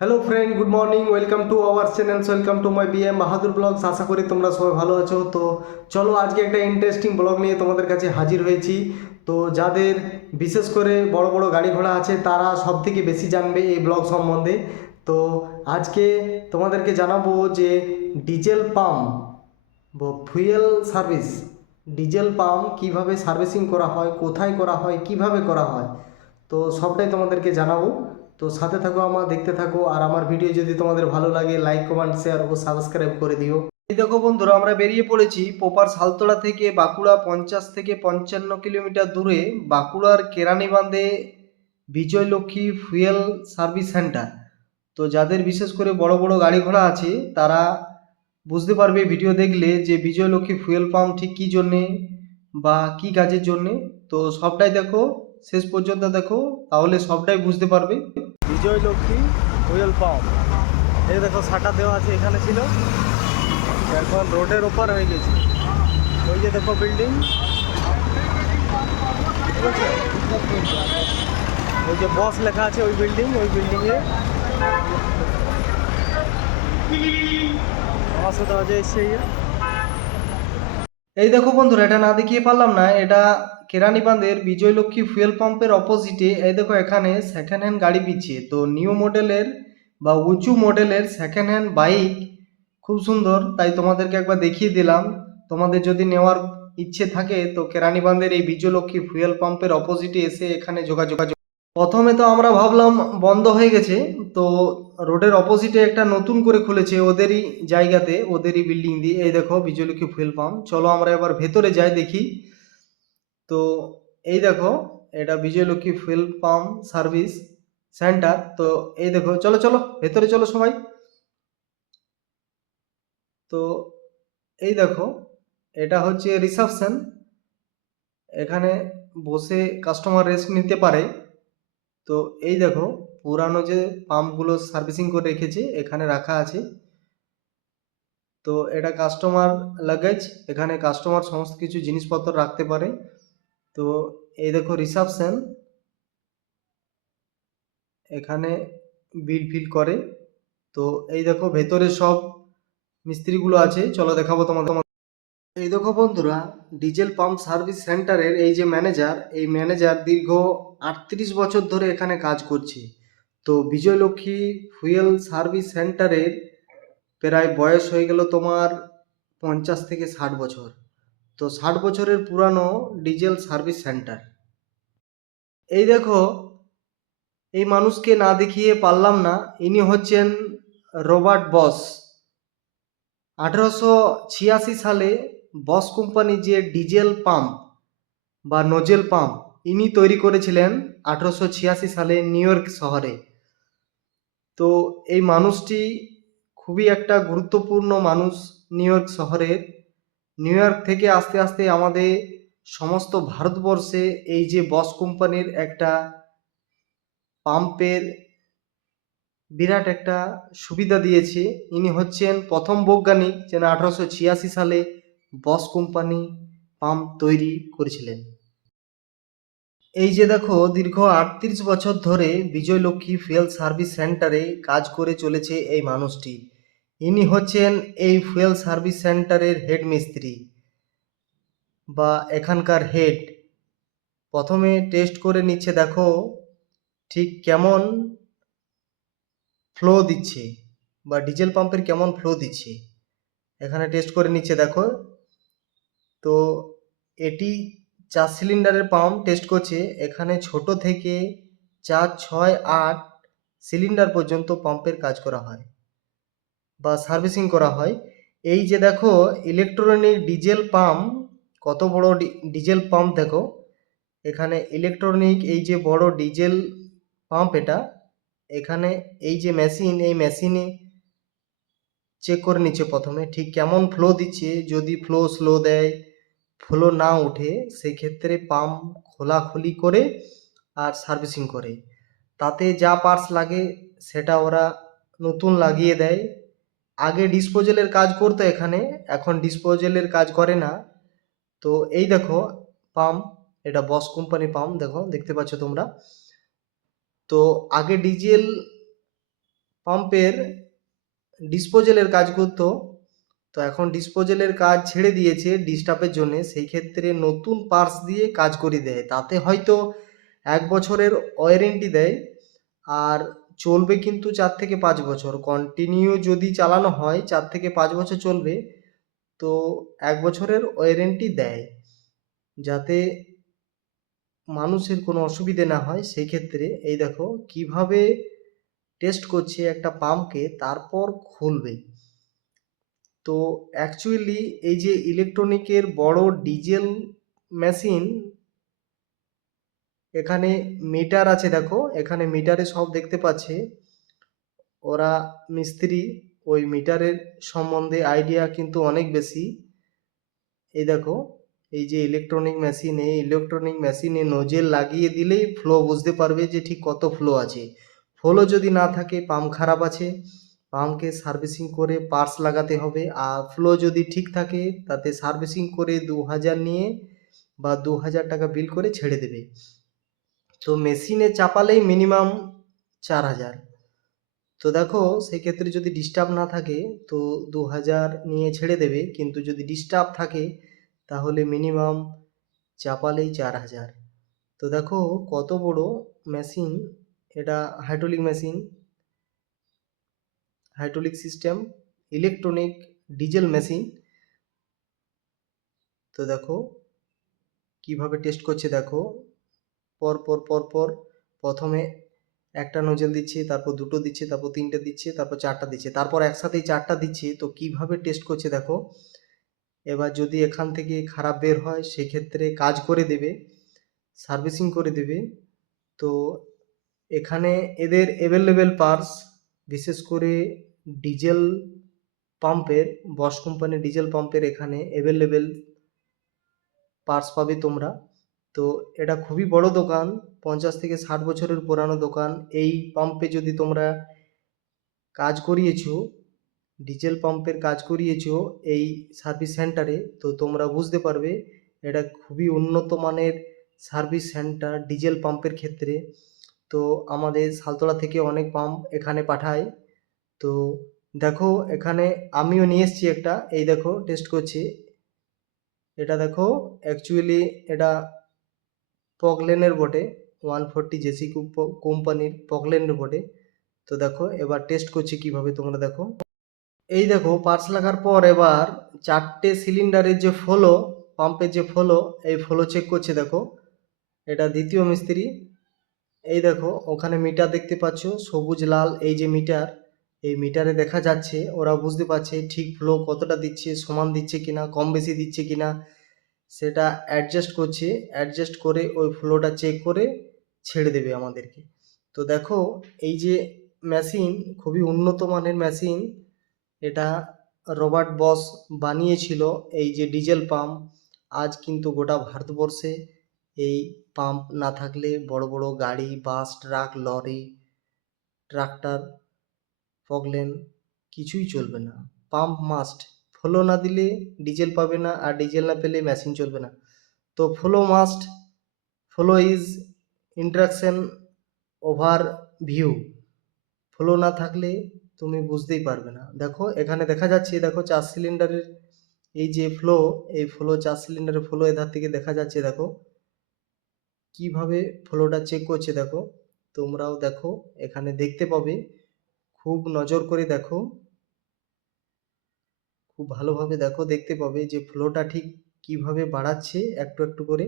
Hello friend, good morning. Welcome to our channel, welcome to my BM Bahadur blogs. আশা করি তোমরা সবাই ভালো আছো। তো চলো আজকে একটা ইন্টারেস্টিং ব্লগ নিয়ে তোমাদের কাছে হাজির হয়েছি। তো যাদের বিশেষ করে বড় বড় গাড়ি ঘোড়া আছে তারা সব থেকে বেশি জানবে এই ব্লগ সম্বন্ধে। তো আজকে তোমাদেরকে জানাবো যে ডিজেল পাম্প বা ফুয়েল সার্ভিস, ডিজেল পাম্প কীভাবে সার্ভিসিং করা হয়, কোথায় করা হয়, কিভাবে করা হয়, তো সবটাই তোমাদেরকে জানাবো। তো সাথে থাকো, আমার দেখতে থাকো। আর আমার ভিডিও যদি তোমাদের ভালো লাগে লাইক, কমেন্ট, শেয়ার ও সাবস্ক্রাইব করে দিও। এই দেখো বন্ধুরা, আমরা বেরিয়ে পড়েছি প্রপার সালতোড়া থেকে বাঁকুড়া 50 থেকে 55 কিলোমিটার দূরে বাঁকুড়ার কেরানীবান্ধে বিজয়লক্ষ্মী ফুয়েল সার্ভিস সেন্টার। তো যাদের বিশেষ করে বড় বড় গাড়ি ঘোড়া আছে তারা বুঝতে পারবে ভিডিও দেখলে যে বিজয়লক্ষ্মী ফুয়েল পাম্প ঠিক কী জন্যে বা কী কাজের জন্যে। তো সবটাই দেখো, শেষ পর্যন্ত দেখো, তাহলে সবটাই বুঝতে পারবে। বিজয়লক্ষ্মী ফুয়েল পাম্প, এই দেখো শাটার দেওয়া আছে, এখানে ছিল, এখন রোডের ওপার হয়ে গেছে। ওই যে দেখো বিল্ডিং, ঠিক আছে, ওই যে বস লেখা আছে ওই বিল্ডিং, ওই বিল্ডিংয়ে আমার সাথে অজয় এসছে। এই দেখো বন্ধুরা, এটা না দেখিয়ে পারলাম না, এটা কেরানীবান্ধের বিজয়লক্ষ্মী ফুয়েল পাম্পের অপোজিটে। এই দেখো এখানে সেকেন্ড হ্যান্ড গাড়ি পিছিয়ে, তো নিউ মডেলের বা উঁচু মডেলের সেকেন্ড হ্যান্ড বাইক, খুব সুন্দর, তাই তোমাদেরকে একবার দেখিয়ে দিলাম। তোমাদের যদি নেওয়ার ইচ্ছে থাকে তো কেরানীবান্ধের এই বিজয়লক্ষ্মী ফুয়েল পাম্পের অপোজিটে এসে এখানে যোগাযোগ। প্রথমে তো আমরা ভাবলাম বন্ধ হয়ে গেছে, তো রোডের অপোজিটে একটা নতুন করে খুলেছে ওদেরই জায়গাতে, ওদেরই বিল্ডিং দিয়ে। এই দেখো বিজয়লক্ষ্মী ফুয়েল পাম্প, চলো আমরা এবার ভেতরে যাই দেখি। তো এই দেখো, এটা Vijayalakshmi fuel pump service centre. তো এই দেখো, চলো চলো ভেতরে চলো সবাই। তো এই দেখো, এটা হচ্ছে রিসেপশন, এখানে বসে কাস্টমার রেস্ট নিতে পারে। তো এই দেখো পুরানো যে পাম্পগুলো সার্ভিসিং করে রেখেছে এখানে রাখা আছে। তো এটা কাস্টমার লাগেজ, এখানে কাস্টমার সমস্ত কিছু জিনিসপত্র রাখতে পারে। তো এই দেখো রিসেপশন, এখানে বিল ফিল করে। তো এই দেখো ভেতরে সব মিস্ত্রিগুলো আছে, চলো দেখাবো তোমাদের। এই দেখো বন্ধুরা, ডিজেল পাম্প সার্ভিস সেন্টারের এই যে ম্যানেজার, এই ম্যানেজার দীর্ঘ 38 বছর ধরে এখানে কাজ করছে। তো বিজয়লক্ষ্মী ফুয়েল সার্ভিস সেন্টারের প্রায় বয়স হয়ে গেল তোমার 50 থেকে 60 বছর। তো 60 বছরের পুরানো ডিজেল সার্ভিস সেন্টার। এই দেখো, এই মানুষকে না দেখিয়ে পারলাম না, ইনি হচ্ছেন রবার্ট বস। 1886 সালে বস কোম্পানি যে ডিজেল পাম্প বা নোজেল পাম্প ইনি তৈরি করেছিলেন 1886 সালে নিউ ইয়র্ক শহরে। তো এই মানুষটি খুবই একটা গুরুত্বপূর্ণ মানুষ নিউ ইয়র্ক শহরের। নিউ ইয়র্ক থেকে আস্তে আস্তে আমাদের সমস্ত ভারতবর্ষে এই যে বস কোম্পানির একটা পাম্পের বিরাট একটা সুবিধা দিয়েছে। ইনি হচ্ছেন প্রথম বৈজ্ঞানিক যেন 1886 সালে বস কোম্পানি পাম্প তৈরি করেছিলেন। এই যে দেখো, দীর্ঘ 38 বছর ধরে বিজয়লক্ষ্মী ফুয়েল সার্ভিস সেন্টারে কাজ করে চলেছে এই মানুষটি। ইনি হচ্ছেন এই ফুয়েল সার্ভিস সেন্টারের হেড মিস্ত্রি বা এখানকার হেড। প্রথমে টেস্ট করে নিচ্ছে, দেখো ঠিক কেমন ফ্লো দিচ্ছে বা ডিজেল পাম্পের কেমন ফ্লো দিচ্ছে, এখানে টেস্ট করে নিচ্ছে দেখো। তো এটি 4 সিলিন্ডারের পাম্প টেস্ট করছে, এখানে ছোট থেকে 4, 6, 8 সিলিন্ডার পর্যন্ত পাম্পের কাজ করা হয় বা সার্ভিসিং করা হয়। এই যে দেখো ইলেকট্রনিক ডিজেল পাম্প, কত বড় ডিজেল পাম্প দেখো, এখানে ইলেকট্রনিক এই যে বড় ডিজেল পাম্প, এটা এখানে এই যে মেশিন, এই মেশিনে চেক করে নিচ্ছে প্রথমে ঠিক কেমন ফ্লো দিচ্ছে। যদি ফ্লো স্লো দেয়, ফ্লো না ওঠে, সেই ক্ষেত্রে পাম্প খোলাখুলি করে আর সার্ভিসিং করে। তাতে যা পার্টস লাগে সেটা ওরা নতুন লাগিয়ে দেয়। আগে ডিসপোজালের কাজ করতো এখানে, এখন ডিসপোজালের কাজ করে না। তো এই দেখো পাম্প, এটা বস কোম্পানি পাম্প, দেখো দেখতে পাচ্ছ তোমরা। তো আগে ডিজেল পাম্পের ডিসপোজালের কাজ করতো, তো এখন ডিসপোজালের কাজ ছেড়ে দিয়েছে ডিস্টার্বের জন্য। সেই ক্ষেত্রে নতুন পার্টস দিয়ে কাজ করে দেয়, তাতে হয়তো 1 বছরের ওয়ারেন্টি দেয়, আর চলবে কিন্তু 4 থেকে 5 বছর। কন্টিনিউ যদি চালানো হয় 4 থেকে 5 বছর চলবে। তো 1 বছরের ওয়ারেন্টি দেয়, যাতে মানুষের কোনো অসুবিধে না হয়। সেই ক্ষেত্রে এই দেখো কিভাবে টেস্ট করছে একটা পাম্পকে, তারপর খুলবে। তো অ্যাকচুয়ালি এই যে ইলেকট্রনিকের বড় ডিজেল মেশিন, এখানে মিটার আছে, দেখো এখানে মিটারে সব দেখতে পাচ্ছে। ওরা মিস্ত্রি, ওই মিটারের সম্বন্ধে আইডিয়া কিন্তু অনেক বেশি। এই দেখো এই যে ইলেকট্রনিক মেশিনে নোজেল লাগিয়ে দিলেই ফ্লো বুঝতে পারবে যে ঠিক কত ফ্লো আছে। ফ্লো যদি না থাকে পাম্প খারাপ আছে, পাম্পকে সার্ভিসিং করে পার্টস লাগাতে হবে। আর ফ্লো যদি ঠিক থাকে তাতে সার্ভিসিং করে 2000 নিয়ে বা 2000 টাকা বিল করে ছেড়ে দেবে। তো মেশিনে চাপালেই মিনিমাম 4000। তো দেখো সেক্ষেত্রে যদি ডিস্টার্ব না থাকে তো 2000 নিয়ে ছেড়ে দেবে, কিন্তু যদি ডিস্টার্ব থাকে তাহলে মিনিমাম চাপালেই 4000। তো দেখো কত বড় মেশিন এটা, hydraulic system electronic diesel machine. তো দেখো কিভাবে টেস্ট করছে, দেখো পর পর পর পর প্রথমে একটা নোজেল দিচ্ছে, তারপর দুটো দিচ্ছে, তারপর তিনটে দিচ্ছে, তারপর চারটা দিচ্ছে, তারপর একসাথেই চারটা দিচ্ছে। তো কিভাবে টেস্ট করছে দেখো। এবার যদি এখান থেকে খারাপ বের হয় সেক্ষেত্রে কাজ করে দেবে, সার্ভিসিং করে দেবে। তো এখানে এদের অ্যাভেলেবেল পার্টস, বিশেষ করে ডিজেল পাম্পের, বস কোম্পানির ডিজেল পাম্পের এখানে অ্যাভেলেবেল পার্টস পাবে তোমরা। তো এটা খুবই বড় দোকান, 50 থেকে 60 বছরের পুরানো দোকান। এই পাম্পে যদি তোমরা কাজ করিয়েছো, ডিজেল পাম্পের কাজ করিয়েছো এই সার্ভিস সেন্টারে, তো তোমরা বুঝতে পারবে এটা খুবই উন্নত মানের সার্ভিস সেন্টার ডিজেল পাম্পের ক্ষেত্রে। তো আমাদের সালতলা থেকে অনেক পাম্প এখানে পাঠায়। তো দেখো এখানে আমিও নিয়ে এসেছি একটা, এই দেখো টেস্ট করছি। এটা দেখো অ্যাকচুয়ালি এটা পগলেনের বটে, 140 জেসি কোম্পানির পগলেনের বটে। তো দেখো এবার টেস্ট করছি কিভাবে, তোমরা দেখো। এই দেখো পার্টস লাগার পর এবার 4টে সিলিন্ডারের যে ফ্লো, পাম্পের যে ফ্লো, এই ফ্লো চেক করছে। দেখো এটা দ্বিতীয় মিস্ত্রি। এই দেখো ওখানে মিটার দেখতে পাচ্ছ, সবুজ লাল এই যে মিটার, এই মিটারে দেখা যাচ্ছে, ওরা বুঝতে পারছে ঠিক ফ্লো কতটা দিচ্ছে, সমান দিচ্ছে কিনা, কম বেশি দিচ্ছে কিনা, সেটা অ্যাডজাস্ট করছে। অ্যাডজাস্ট করে ওই ফ্লোটা চেক করে ছেড়ে দেবে আমাদেরকে। তো দেখো এই যে মেশিন, খুবই উন্নত মানের মেশিন। এটা রবার্ট বস বানিয়েছিল এই যে ডিজেল পাম্প। আজ কিন্তু গোটা ভারতবর্ষে এই পাম্প না থাকলে বড় বড় গাড়ি, বাস, ট্রাক, লরি, ট্রাক্টর, পগলেন কিছুই চলবে না। পাম্প মাস্ট, ফ্লো না দিলে ডিজেল পাবে না, আর ডিজেল না পেলে মেশিন চলবে না। তো flow must, flow is interaction over view. Flow না থাকলে তুমি বুঝতেই পারবে না। দেখো এখানে দেখা যাচ্ছে, দেখো 4 সিলিন্ডারের এই যে ফ্লো, এই ফ্লো 4 সিলিন্ডারের ফ্লো এধার থেকে দেখা যাচ্ছে। দেখো কিভাবে ফ্লোটা চেক করছে, দেখো তোমরাও দেখো এখানে দেখতে পাবে। খুব নজর করে দেখো, খুব ভালোভাবে দেখো, দেখতে পাবে যে ফ্লোটা ঠিক কিভাবে বাড়াচ্ছে একটু একটু করে।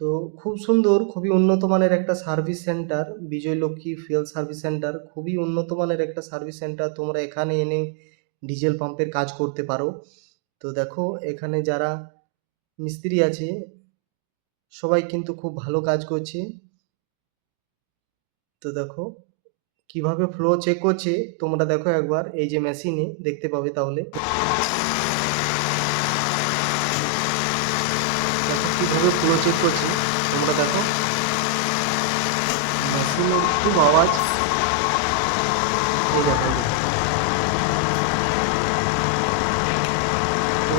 তো খুব সুন্দর, খুবই উন্নত মানের একটা service centre, Vijayalakshmi fuel service centre. খুবই উন্নত মানের একটা সার্ভিস সেন্টার, তোমরা এখানে এনে ডিজেল পাম্পের কাজ করতে পারো। তো দেখো এখানে যারা মিস্ত্রি আছে সবাই কিন্তু খুব ভালো কাজ করছে। তো দেখো কিভাবে ফ্লো চেক করছে, তোমরা দেখো একবার এই যে মেশিনে দেখতে পাবে। তাহলে দেখো কিভাবে ফ্লো চেক করছে, তোমরা দেখো মেশিনের খুব আওয়াজ। এই দেখো, তো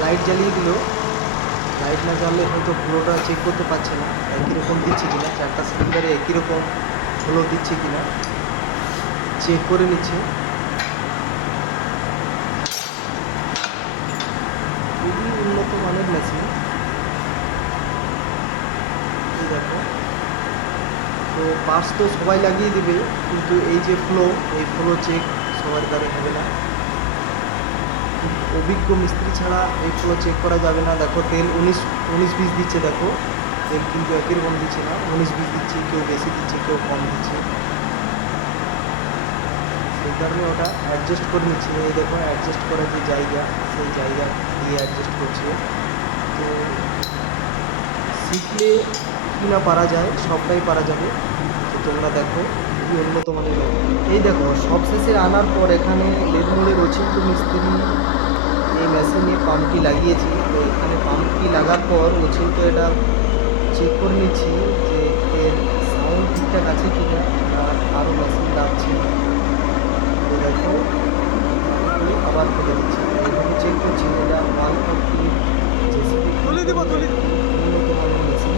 লাইট জ্বালিয়ে দিল, লাইট না জ্বাললে হয়তো ফ্লোটা চেক করতে পারছে না একই রকম দিচ্ছে কিনা, 4টা সিলিন্ডারে একই রকম ফ্লো দিচ্ছে কিনা। চেক করে নিচ্ছে। খুবই উন্নত মানের মেশিন, এই দেখো। তো পার্টস তো সবাই লাগিয়ে দেবে, কিন্তু এই যে এই ফ্লো চেক সবার দ্বারা হবে না। অভিজ্ঞ মিস্ত্রি ছাড়া এই ফ্লো চেক করা যাবে না। দেখো তেল 19-20 দিচ্ছে, দেখো তেল কিন্তু একই রকম দিচ্ছে না, 19-20 দিচ্ছে, কেউ বেশি দিচ্ছে, কেউ কম দিচ্ছে। সেই কারণে ওটা অ্যাডজাস্ট করে নিচ্ছে। এই দেখো অ্যাডজাস্ট করার যে জায়গা, সেই জায়গা দিয়ে অ্যাডজাস্ট করছে। তো শিখলে কি না পারা যায়, সবটাই পারা যাবে। তো তোমরা দেখো খুবই উন্নত মানের। এই দেখো সবশেষে আনার পর এখানে লেদমোড়ের অচিন্ত মিস্ত্রি এই মেশিনে পাম্পটি লাগিয়েছি। তো এখানে পাম্পটি লাগার পর অচিন্ত এটা চেক করে নিচ্ছি যে এর সাউন্ড ঠিকঠাক আছে কি না, আরও মেশিন লাগছে। তো দেখো আবার ফেলে দিচ্ছি, এইভাবে চেক করছি। এটা 140 জেসিবি উন্নত মানের মেশিন।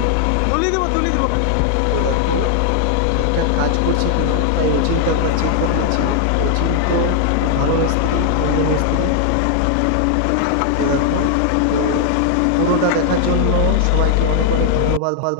ঠিকঠাক কাজ করছে কিনা তাই অচিন্ত একবার চেক করে নিচ্ছি। অচিন্ত ভালো মিস্ত্রি, অন্য মিস্ত্রি। তো দেখো, পুরোটা দেখার জন্য সবাইকে অনেক অনেক ধন্যবাদ।